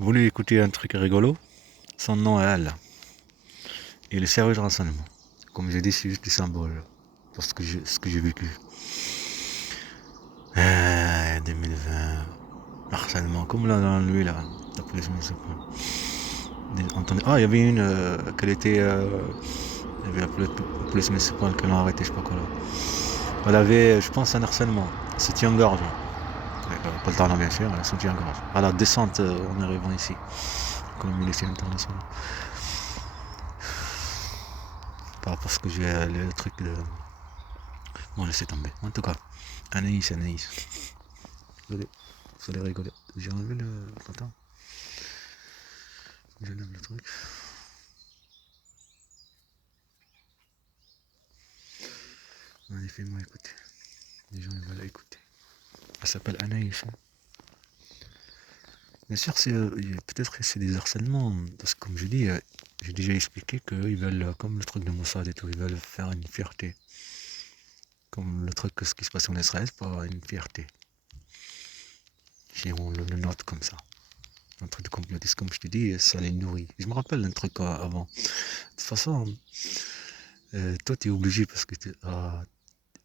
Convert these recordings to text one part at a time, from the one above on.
Vous voulez écouter un truc rigolo? Son nom est elle. Et le service de renseignement. Comme j'ai dit, c'est juste des symboles. Pour ce que j'ai vécu. 2020. Harcèlement. Comme là, dans lui, là. La police municipale. Ah, il y avait une. Qu'elle était. Il y avait la police municipale qui l'a arrêté, je sais pas quoi là. Elle avait, je pense, un harcèlement. Soutien-gorge. Pas le temps, bien sûr, un soutien-gorge. À la descente en arrivant ici. Comme militaire international. Pas parce que j'ai le truc de. Bon, laissez tomber. En tout cas, Anaïs. Désolé, vous allez rigoler. J'ai enlevé le. Attends. J'enlève le truc. Allez, fais-moi écouter. Les gens ils veulent écouter. Elle s'appelle Anaïs. Hein. Bien sûr, peut-être que c'est des harcèlements. Parce que comme je dis, j'ai déjà expliqué qu'ils veulent, comme le truc de Mossad et tout, ils veulent faire une fierté. Comme le truc, ce qui se passe en Israël, c'est pas une fierté. Si on le note comme ça. Un truc de complotisme, comme je te dis, ça les nourrit. Je me rappelle d'un truc avant. De toute façon, toi, tu es obligé parce que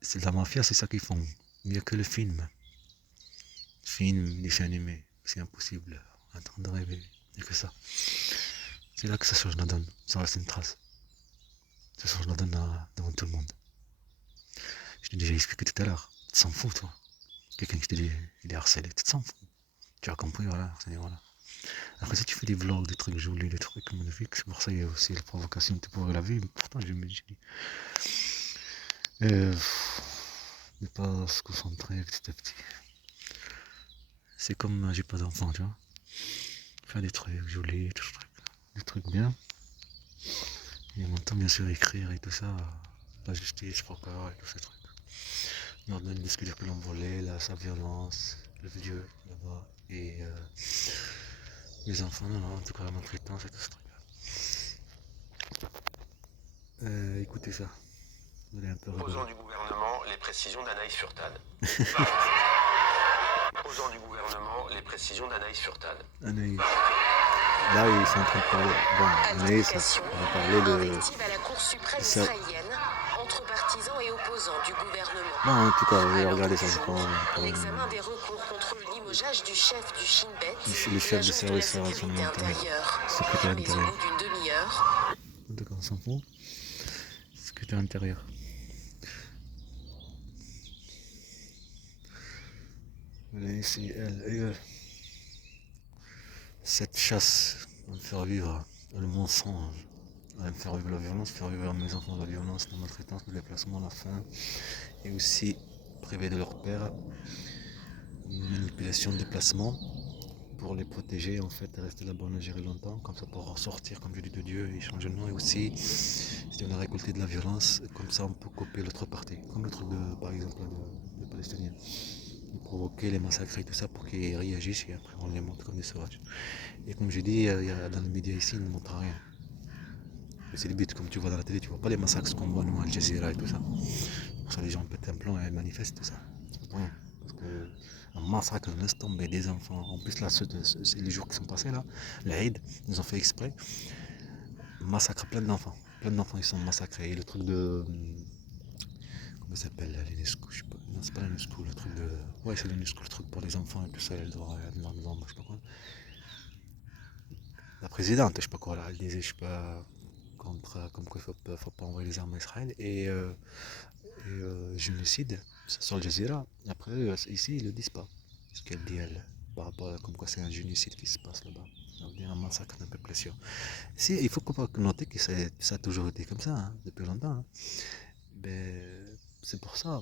c'est de la mafia, c'est ça qu'ils font. Mieux que le film. Film, dessin animé. C'est impossible. En train de rêver. Mieux que ça. C'est là que ça change la donne. Ça reste une trace. Ça change la donne devant tout le monde. Je t'ai déjà expliqué tout à l'heure. Tu t'en fous, toi. Quelqu'un qui te dit il est harcelé, tu t'en fous. Tu as compris, voilà. Voilà. Après, si tu fais des vlogs, des trucs jolis, des trucs magnifiques, c'est pour ça qu'il y a aussi la provocation pour la vie. Pourtant, je me dis, ne pas se concentrer petit à petit. C'est comme j'ai pas d'enfant, tu vois. Faire des trucs jolis, des trucs bien. Et en même temps, bien sûr, écrire et tout ça. La justice, procureur et tous ces trucs. On ordonne de ce que l'on volait, sa violence, le vieux là-bas. Et les enfants, non, en tout cas, la maltraitance et tout ce truc. Écoutez ça. Vous allez un peu rigoler. Opposants du gouvernement, les précisions d'Anaïs Furtad. Opposants du gouvernement, les précisions d'Anaïs Furtad. Anaïs. Là, ils sont en train de parler. Bon, Anaïs, on va parler de. Invective à la Cour suprême israélienne entre partisans et opposants du gouvernement. Bon, en tout cas, vous allez regarder ça. L'examen des recours contre le limogeage du chef du Shin Bet, le chef de service de renseignement intérieur. Secrétaire intérieur. d'une demi-heure. En tout cas, on s'en fout. Secrétaire intérieur. C'est elle et eux. Cette chasse va me faire vivre le mensonge, va me faire vivre la violence, faire vivre à mes enfants la violence, la maltraitance, le déplacement, la faim, et aussi priver de leur père, une manipulation de déplacement pour les protéger, en fait, rester là-bas en Algérie longtemps, comme ça pour ressortir, comme je dis, de Dieu et changer de nom, et aussi, si on a récolté de la violence, comme ça on peut couper l'autre partie, comme le truc de, par exemple, de Palestiniens. Provoquer les massacres et tout ça pour qu'ils réagissent et après on les montre comme des sauvages. Et comme j'ai dit, dans les médias ici, ils ne montrent rien. C'est le but, comme tu vois dans la télé, tu vois pas les massacres qu'on voit nous à Al Jazeera et tout ça. Pour ça, les gens pètent un plan et manifestent tout ça. C'est pas rien. Parce que un massacre, laisse tomber des enfants. En plus, là, c'est les jours qui sont passés là, l'Aïd, ils ont fait exprès. Massacre plein d'enfants. Plein d'enfants, ils sont massacrés. Et le truc de. Comment ça s'appelle l'UNESCO, je sais pas. Non, c'est pas l'UNESCO, le truc de. Ouais, c'est l'UNESCO, le truc pour les enfants et tout ça, le droit à l'environnement, je sais pas quoi. La présidente, je sais pas quoi, là, elle disait, je sais pas, contre, comme quoi faut pas envoyer les armes à Israël et génocide, c'est sur le Jazeera. Après, ici, ils le disent pas, ce qu'elle dit, elle, par rapport à comme quoi c'est un génocide qui se passe là-bas. Ça veut dire un massacre d'un peuple sûr. Si, il faut noter que ça a toujours été comme ça, hein, depuis longtemps. Hein. Ben, c'est pour ça,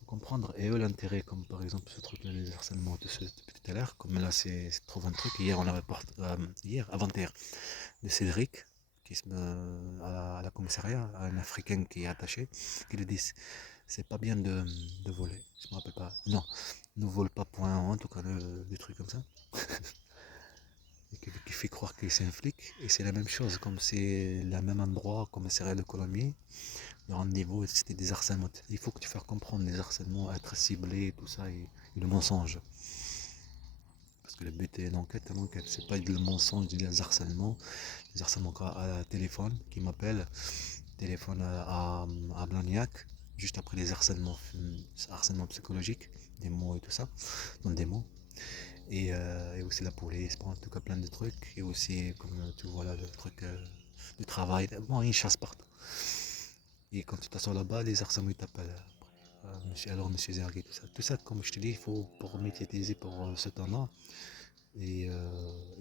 faut comprendre. Et eux, l'intérêt, comme par exemple ce truc-là, les harcèlements, depuis tout à l'heure, comme là, c'est trop un truc. Hier, on avait hier, avant-hier, de Cédric, qui se met à la commissariat, à un Africain qui est attaché, qui lui dit c'est pas bien de voler. Je me rappelle pas. Non, ne vole pas point, en tout cas, des trucs comme ça. Et qui fait croire que c'est un flic. Et c'est la même chose, comme c'est le même endroit, commissariat de Colomiers. Le rendez-vous, c'était des harcèlements. Il faut que tu fasses comprendre les harcèlements, être ciblé et tout ça, et le mensonge. Parce que le but est une enquête, c'est pas du mensonge, du harcèlement. Des harcèlements à la téléphone, qui m'appelle, téléphone à Blagnac, juste après les harcèlements psychologiques, des mots et tout ça, donc des mots. Et aussi la police, en tout cas plein de trucs. Et aussi, comme tu vois là, le truc du travail, bon, ils chassent partout. Et quand tu t'assois là-bas, les harcèlements ils t'appellent. Monsieur Zergi, tout ça, comme je te dis, il faut pour médiatiser pour ce temps-là. Et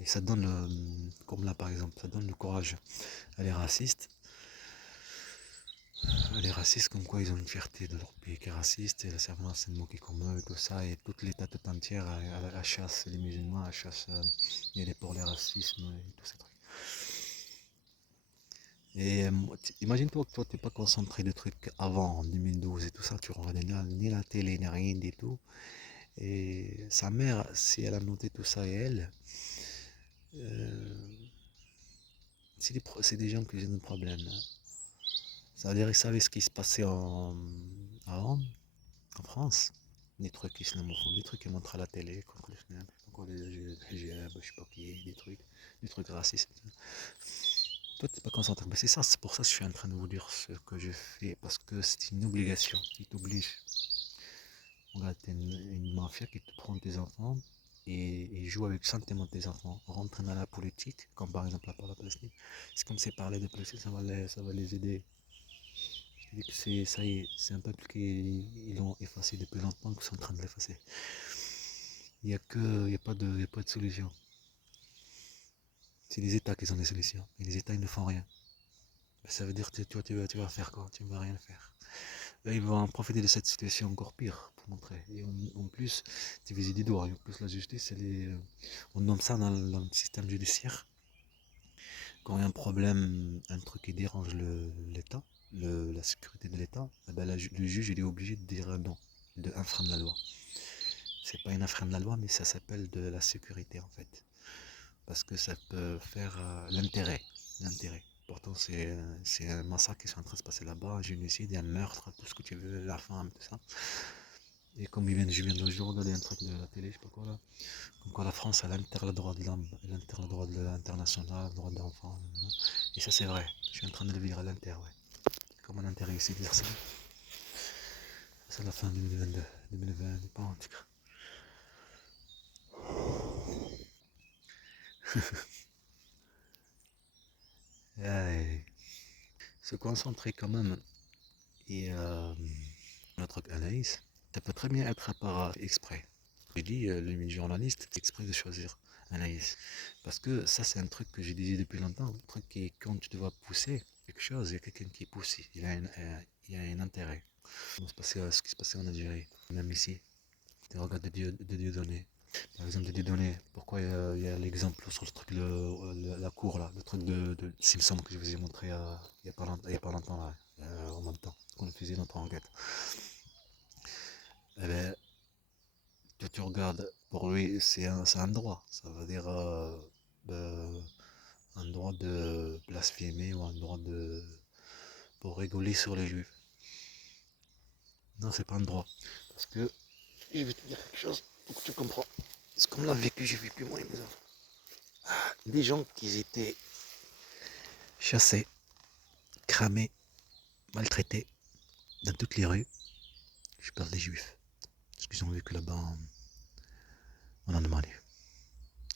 ça donne, comme là par exemple, ça donne le courage à les racistes. Les racistes, comme quoi ils ont une fierté de leur pays qui est raciste, et le serment c'est moqué comme eux et tout ça, et toute l'État tout entière à chasse les musulmans, à chasse pour les racismes et tous ces trucs. Et imagine-toi que toi t'es pas concentré des trucs avant, en 2012 et tout ça, tu regardais ni la télé, ni rien du tout. Et sa mère, si elle a noté tout ça et elle, euh, c'est des gens qui ont des problèmes. Ça veut dire qu'ils savaient ce qui se passait avant, en France. Des trucs islamophobes, des trucs qui montrent à la télé, contre les FNAP, contre les hijab, je sais pas qui, des trucs racistes. Toi, t'es pas concentré. Mais c'est pour ça que je suis en train de vous dire ce que je fais, parce que c'est une obligation, il t'oblige. Regarde, t'es une mafia qui te prend tes enfants et joue avec le sentiment de tes enfants, rentre dans la politique, comme par exemple la Palestine. C'est comme c'est parler de politique, ça va les aider. Je dis que ça y est, c'est un peuple qu'ils l'ont effacé depuis longtemps, qu'ils sont en train de l'effacer. Il y a pas de solution. C'est les États qui ont des solutions. Et les États, ils ne font rien. Ça veut dire que tu vas faire quoi? Tu ne vas rien faire. Là, ils vont en profiter de cette situation encore pire pour montrer. Et en plus, tu visais des doigts. Et en plus, la justice, on nomme ça dans le système judiciaire. Quand il y a un problème, un truc qui dérange l'État, la sécurité de l'État, eh ben, le juge il est obligé de dire non, de enfreindre la loi. C'est pas une enfreinte de la loi, mais ça s'appelle de la sécurité en fait. Parce que ça peut faire l'intérêt. Pourtant, c'est un massacre qui est en train de se passer là-bas, un génocide, un meurtre, tout ce que tu veux, la femme, tout ça. Et comme je viens de regarder un truc de la télé, je sais pas quoi là, comme quoi la France, elle intègre le droit de l'homme, elle intègre le droit de l'international, le droit de l'enfant. Et ça, c'est vrai. Je suis en train de le vivre à l'inter, ouais. Comme un intérêt ici, dire ça. C'est la fin 2022, 2020, pas en tout cas. Et se concentrer quand même et notre analyse, ça peut très bien être par exprès. J'ai dit, le journaliste, c'est exprès de choisir Anaïs. Parce que ça, c'est un truc que j'ai dit depuis longtemps. Un truc qui est quand tu dois pousser quelque chose, il y a quelqu'un qui pousse. Il y a un intérêt. Ce qui se passait en Algérie, même ici. Tu regardes de Dieu donné. Par exemple, de Dieu donné. Pourquoi il y a l'exemple sur le truc, la cour là, le truc de Simpson que je vous ai montré il n'y a pas longtemps là, en même temps qu'on faisait notre enquête. Eh ben, tu regardes, pour lui, c'est un droit. Ça veut dire un droit de blasphémer ou un droit pour rigoler sur les juifs. Non, c'est pas un droit. Parce que, je vais te dire quelque chose pour que tu comprends. C'est comme l'a vécu, j'ai vécu moi et mes enfants. Des gens qui étaient chassés, cramés, maltraités dans toutes les rues. Je parle des juifs. Parce qu'ils ont vécu là-bas en Allemagne.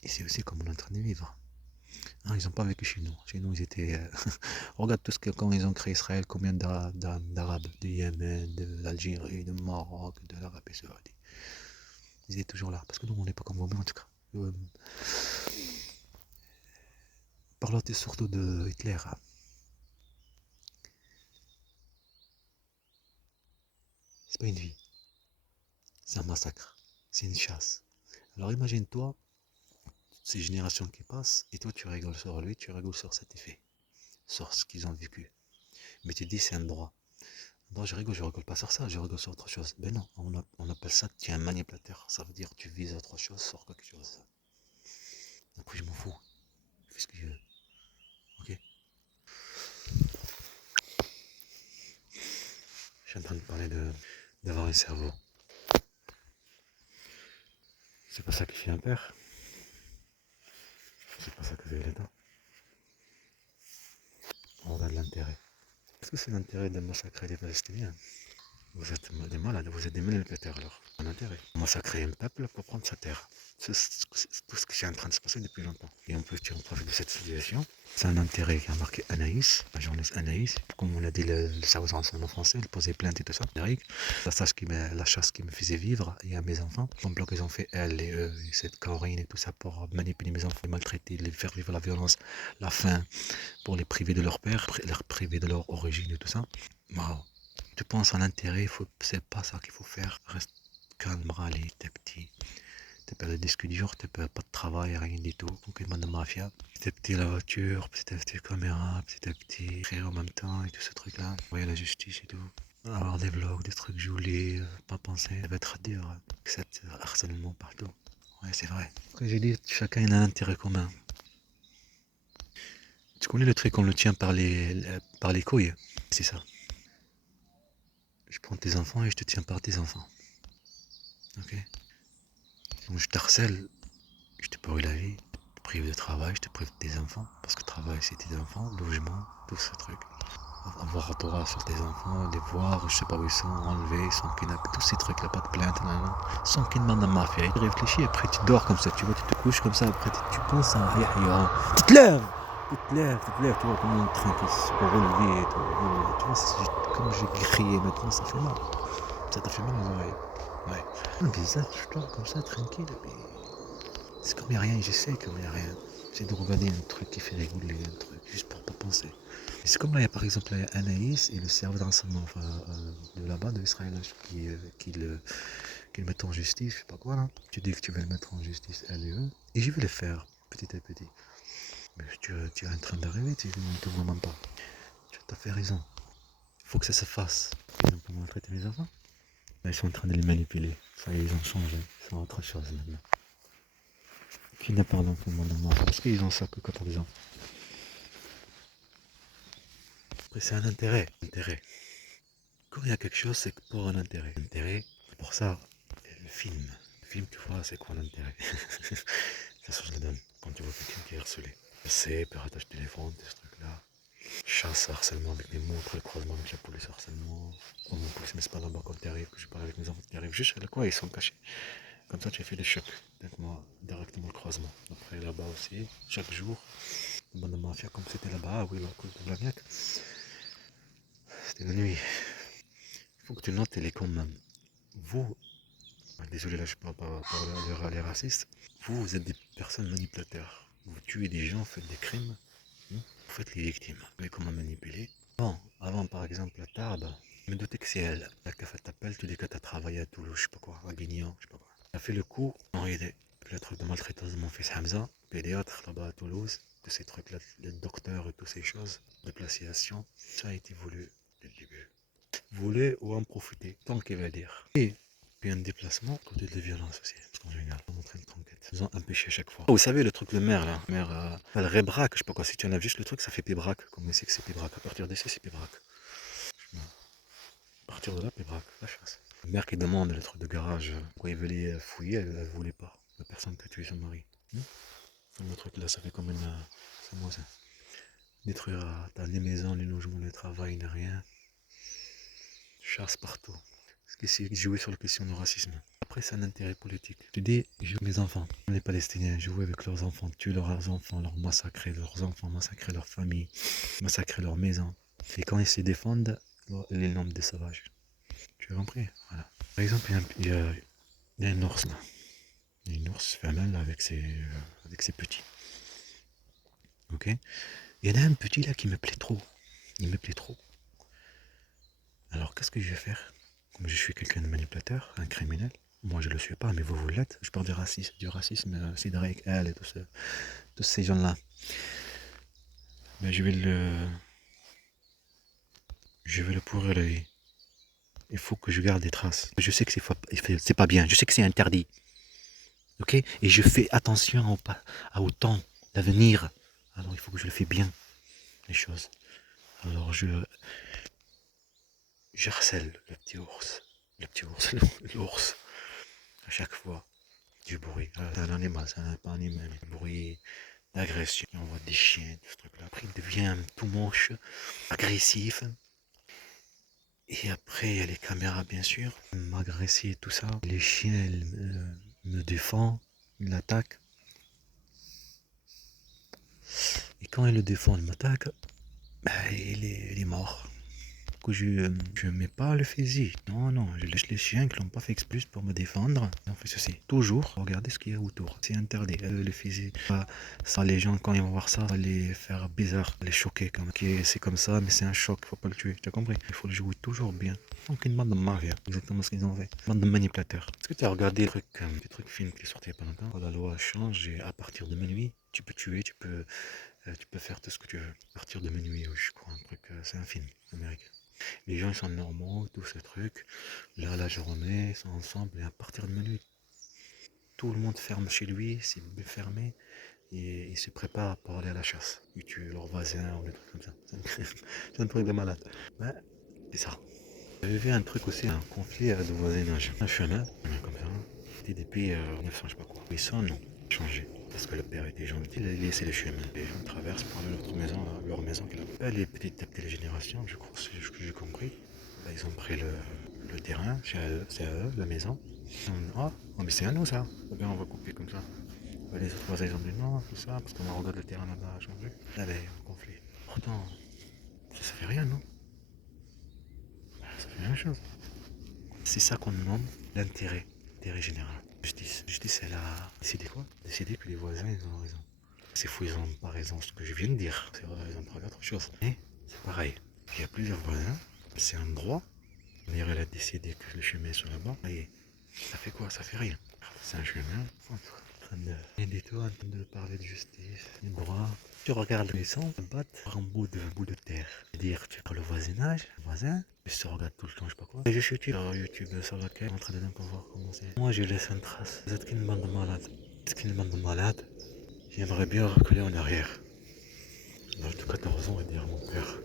Et c'est aussi comme on est en train de vivre. Non, ils n'ont pas vécu chez nous. Chez nous, ils étaient. Regarde tout ce que quand ils ont créé Israël, combien d'Arabes, du Yémen, de l'Algérie, du Maroc, de l'Arabie Saoudite. Ils étaient toujours là. Parce que nous, on n'est pas comme vous, mais en tout cas. Parlons surtout de Hitler. C'est pas une vie. C'est un massacre. C'est une chasse. Alors imagine-toi, ces générations qui passent, et toi tu rigoles sur lui, tu rigoles sur cet effet, sur ce qu'ils ont vécu. Mais tu dis c'est un droit. Non, je rigole pas sur ça, je rigole sur autre chose. Ben non, on appelle ça tu es un manipulateur. Ça veut dire que tu vises autre chose sur quelque chose. Après, je m'en fous. Je fais ce que je veux. Ok? Je suis en train de parler d'avoir un cerveau. C'est pas ça qui fait un père. C'est pas ça que veut l'État. On regarde l'intérêt. Est-ce que c'est l'intérêt de massacrer les Palestiniens? Vous êtes des malades, vous êtes des manipulateurs alors. Un intérêt. Massacrer un peuple pour prendre sa terre. C'est tout ce qui est en train de se passer depuis longtemps. Et on peut tirer profit de cette situation. C'est un intérêt qui a marqué Anaïs, la journaliste Anaïs. Comme on l'a dit, le service de renseignement français, il posait plainte et tout ça. Eric, la chasse qui me faisait vivre et à mes enfants. Le complot qu'ils ont fait, elle et eux, et cette Corinne et tout ça, pour manipuler mes enfants, les maltraiter, les faire vivre la violence, la faim, pour les priver de leur père, les priver de leur origine et tout ça. Wow. Tu penses à l'intérêt, c'est pas ça qu'il faut faire. Reste calme, râler, t'es petit. T'es pas de disque dur, t'es pas de travail, rien du tout. Aucune de mafia. Petit à petit la voiture, petit à petit caméra, petit à petit créer en même temps et tout ce truc là. Voyez la justice et tout. Avoir des vlogs, des trucs jolis, pas penser. Ça va être dur. Cet harcèlement partout. Ouais, c'est vrai. Après j'ai dit, chacun a un intérêt commun. Tu connais le truc, on le tient par les couilles. C'est ça. Je prends tes enfants et je te tiens par tes enfants. Ok? Donc je t'harcèle, je te pourris la vie, je te prive de travail, je te prive de tes enfants. Parce que travail c'est tes enfants, logement, tout ce truc. Avoir retour sur tes enfants, les voir, je sais pas où ils sont, enlevés, ils sont kidnappés, tous ces trucs là, pas de plainte, sans qu'ils demandent à mafia. Tu réfléchis, après tu dors comme ça, tu vois, tu te couches comme ça, après tu penses à Yahya. Tu te lèves! Tu vois comment on tranquille, pour relever et tout. Tu vois, comme j'ai crié maintenant, ça fait mal. Ça t'a fait mal aux oreilles. Ouais. Non, mais ça, je dors comme ça, tranquille, mais c'est comme y a rien, j'essaie comme y a rien. J'essaie de regarder un truc qui fait rigoler, un truc, juste pour pas penser. Et c'est comme là, il y a par exemple là, Anaïs et le service de renseignement de là-bas, de Israël, qui le mettent en justice, je sais pas quoi là. Tu dis que tu veux le mettre en justice, elle et eux, et je vais le faire, petit à petit. Mais tu es en train d'arriver, tu ne te vois même pas. Tu as fait raison. Il faut que ça se fasse. Ils ont pas maltraité mes enfants. Ils sont en train de les manipuler. Ça y est, ils ont changé. Ils sont autre chose maintenant. Qui n'a pas d'enfant maintenant? Parce qu'ils ont ça que quand on les enfants. Après, c'est un intérêt. Quand il y a quelque chose, c'est pour un intérêt. L'intérêt, c'est pour ça, le film. Le film, tu vois, c'est quoi l'intérêt? Ça, je le donne. Quand tu vois quelqu'un qui est harcelé. C'est piratage téléphone, ce truc-là. Chasse, harcèlement avec des montres, le croisement avec la police, harcèlement. Quand mon police, mais c'est pas là-bas quand tu arrives, que je parle avec mes enfants qui arrivent juste à quoi ils sont cachés. Comme ça, tu fais des chocs. Directement le croisement. Après, là-bas aussi, chaque jour, le bande de mafia, comme c'était là-bas, oui, à cause de Blagnac, c'était la nuit. Il faut que tu notes les quand même. Vous, désolé là, je parle pas par les racistes, vous êtes des personnes manipulateurs. Vous tuez des gens, faites des crimes, vous faites les victimes. Vous savez comment manipuler. Bon, avant par exemple la Tarbes, je me doutais que c'est elle. La CAF t'appelle, tu dis que tu as travaillé à Toulouse, je sais pas quoi, à Guignan, je sais pas quoi. Elle a fait le coup, en aidé. Le truc de maltraitance de mon fils Hamza, et les autres là-bas à Toulouse, tous ces trucs-là, le docteur et toutes ces choses, de placiation, ça a été voulu dès le début. Voler ou en profiter, tant qu'il va dire. Et puis un déplacement, côté de violence aussi, parce qu'en général, on entraîne une enquête. Ils ont un péché à chaque fois. Oh, vous savez, le truc de mer là, mer, elle rébraque, je sais pas quoi, si tu enlèves juste le truc, ça fait pébraque, comme on sait que c'est pébraque. À partir d'ici, c'est pébraque. À partir de là, pébraque, la chasse. La mère qui demande le truc de garage, quand il voulait fouiller, elle voulait pas. La personne qui a tué son mari. Le truc là, ça fait comme une. C'est moi ça. Détruire les maisons, les logements, le travail, rien. Chasse partout. Ce qui c'est jouer sur la question du racisme. Après, c'est un intérêt politique. Je dis, je mes enfants, les Palestiniens, jouer avec leurs enfants, tuer leurs enfants, leur massacrer leurs enfants, massacrer leur famille, massacrer leurs maisons. Et quand ils se défendent, les noms des sauvages. Tu as compris? Voilà. Par exemple, il y a un ours là. Il y a une ours femelle avec ses petits. Ok? Il y en a un petit là qui me plaît trop. Il me plaît trop. Alors qu'est-ce que je vais faire? Comme je suis quelqu'un de manipulateur, un criminel, moi je le suis pas, mais vous l'êtes. Je parle du racisme, c'est Drake, elle et tous ces gens-là. Mais je vais le pourrir la vie. Il faut que je garde des traces. Je sais que c'est pas bien, je sais que c'est interdit. Ok? Et je fais attention au temps d'avenir. Alors il faut que je le fais bien, les choses. Alors je harcèle le petit ours. L'ours. À chaque fois. Du bruit. C'est un animal, c'est pas un animal. Du bruit, d'agression. On voit des chiens, tout ce truc-là. Après, il devient tout moche, agressif. Et après, il y a les caméras, bien sûr. M'agresser et tout ça. Les chiens, ils me défendent, ils l'attaquent. Et quand ils le défendent, ils m'attaquent, bah, il est mort. Que je mets pas le fusil. Non, non, je laisse les chiens qui l'ont pas fait exprès pour me défendre. On fait ceci. Toujours regarder ce qu'il y a autour. C'est interdit. Le fusil. Ça, les gens, quand ils vont voir ça, ça va les faire bizarre, les choquer quand même. C'est comme ça, mais c'est un choc. Faut pas le tuer. Tu as compris? Il faut le jouer toujours bien. Donc une bande de mafia. Exactement ce qu'ils ont fait. Une bande de manipulateurs. Est-ce que tu as regardé des trucs films qui sortaient pas longtemps? Quand la loi change et à partir de minuit, tu peux tuer, tu peux faire tout ce que tu veux. À partir de minuit, je crois, un truc. C'est un film américain. Les gens ils sont normaux, tous ces trucs. Là, la journée, ils sont ensemble et à partir de minuit, tout le monde ferme chez lui, c'est fermé et ils se préparent pour aller à la chasse. Ils tuent leurs voisins ou des trucs comme ça. C'est un truc de malade. Ouais, c'est ça. J'avais vu un truc aussi, un conflit de voisinage. Un chemin comme ça. C'était depuis 1900, je sais pas quoi. Ils sont non, changé. Parce que le père était gentil, il a laissé le chemin. Les gens traversent pour aller à leur maison qu'il a. Les petites à petites générations, je crois, c'est ce que j'ai compris. Bah, ils ont pris le terrain, c'est à eux, la maison. Ah, oh, mais c'est à nous ça. Eh bien, on va couper comme ça. Bah, les autres voisins ils ont dit non, tout ça, parce qu'on regarde le terrain là-bas a changé. Allez, un conflit. Pourtant, ça fait rien, non? Bah, ça fait la même chose. C'est ça qu'on nomme l'intérêt général. Justice. Justice, elle a décidé quoi? Décidé que les voisins, ils ont raison. C'est fou, ils ont pas raison ce que je viens de dire. C'est vrai, ils ont pas autre chose. Mais c'est pareil. Il y a plusieurs voisins. C'est un droit. D'ailleurs, elle a décidé que le chemin soit là-bas. Et ça fait quoi? Ça fait rien. C'est un chemin. En train de... Et des toi en train de parler de justice, des droits. Tu regardes les sons, se battre par un bout de terre. C'est-à-dire, tu parles le voisinage, le voisin. Je te regarde tout le temps, je sais pas quoi. Et je suis sur YouTube sur laquelle on est en train de voir comment c'est. Moi, je laisse une trace. Vous êtes qu'une bande de malades. Vous êtes qu'une bande de malades. J'aimerais bien reculer en arrière. À l'âge de 14 ans et dire à mon père,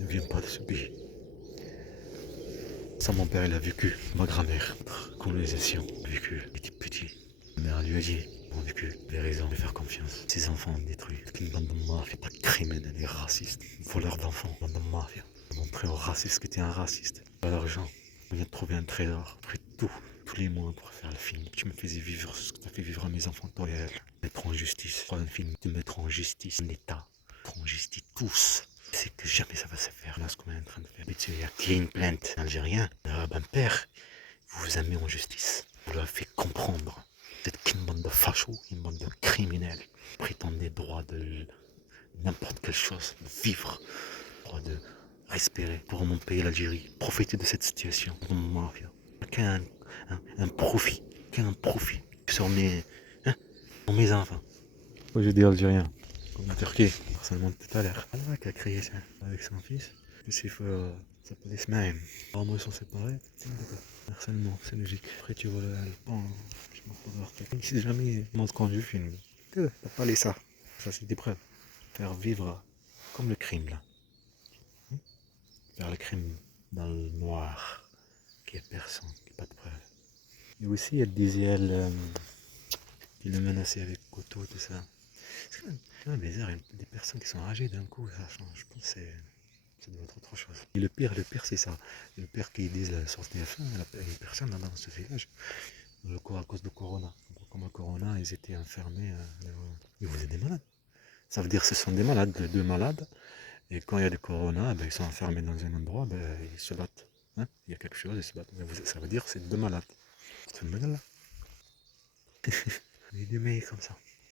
ne viens pas de ce pays. Ça, mon père, il a vécu. Ma grand-mère, colonisation, vécu. Il était petit. Ma mère lui a dit, ils ont vécu. Les raisons de faire confiance. Ses enfants ont détruit. C'est une bande de mafia, pas criminels et racistes. Voleurs d'enfants, bande de mafia. Montrer aux racistes que t'es un raciste. Pas d'argent. On vient de trouver un trésor. Après tout, tous les mois pour faire le film. Tu me faisais vivre ce que tu as fait vivre à mes enfants, toi et elle. Mettre en justice. Faire un film, te mettre en justice. L'État. Mettre en justice tous. C'est que jamais ça va se faire. Là, ce qu'on est en train de faire. Il y a Clean Plant, algérien. Ben père, vous vous avez mis en justice. Vous l'avez fait comprendre. Vous êtes qu'une bande de fachos, une bande de criminels. Prétendez droit de n'importe quelle chose, de vivre, droit de respirer pour mon pays, l'Algérie. Profiter de cette situation. Mafia. Un profit. Qu'un profit sur mes enfants. Moi je dis algérien. Comme la Turquie. Personnellement tout à l'heure. Allah qui a créé ça avec son fils. Le chiffre s'appelle Ismaël. Alors moi ils sont séparés. Personnellement, c'est logique. Après tu vois le pan. Je m'en fous d'avoir quelqu'un. Si jamais montre quand je filme. T'as pas les ça. Ça c'est des preuves. Faire vivre comme le crime là. Faire le crime dans le noir, qu'il n'y ait personne, qu'il n'y ait pas de preuve. Et aussi, elle disait, elle, qui le menaçait avec couteau, tout ça. C'est quand même bizarre, il y a des personnes qui sont âgées d'un coup, ça change. Je pense que ça doit être autre chose. Et le pire, c'est ça. Le pire qu'ils disent la source TF1, il y a une personne dans ce village, à cause de Corona. Comme le Corona, ils étaient enfermés, ils vous êtes des malades. Ça veut dire que ce sont des malades, deux malades. Et quand il y a des corona, ben, ils sont enfermés dans un endroit, ben, ils se battent. Hein, il y a quelque chose, ils se battent. Ça veut dire que c'est deux malades. C'est une bonne là. Il y a des mecs comme ça.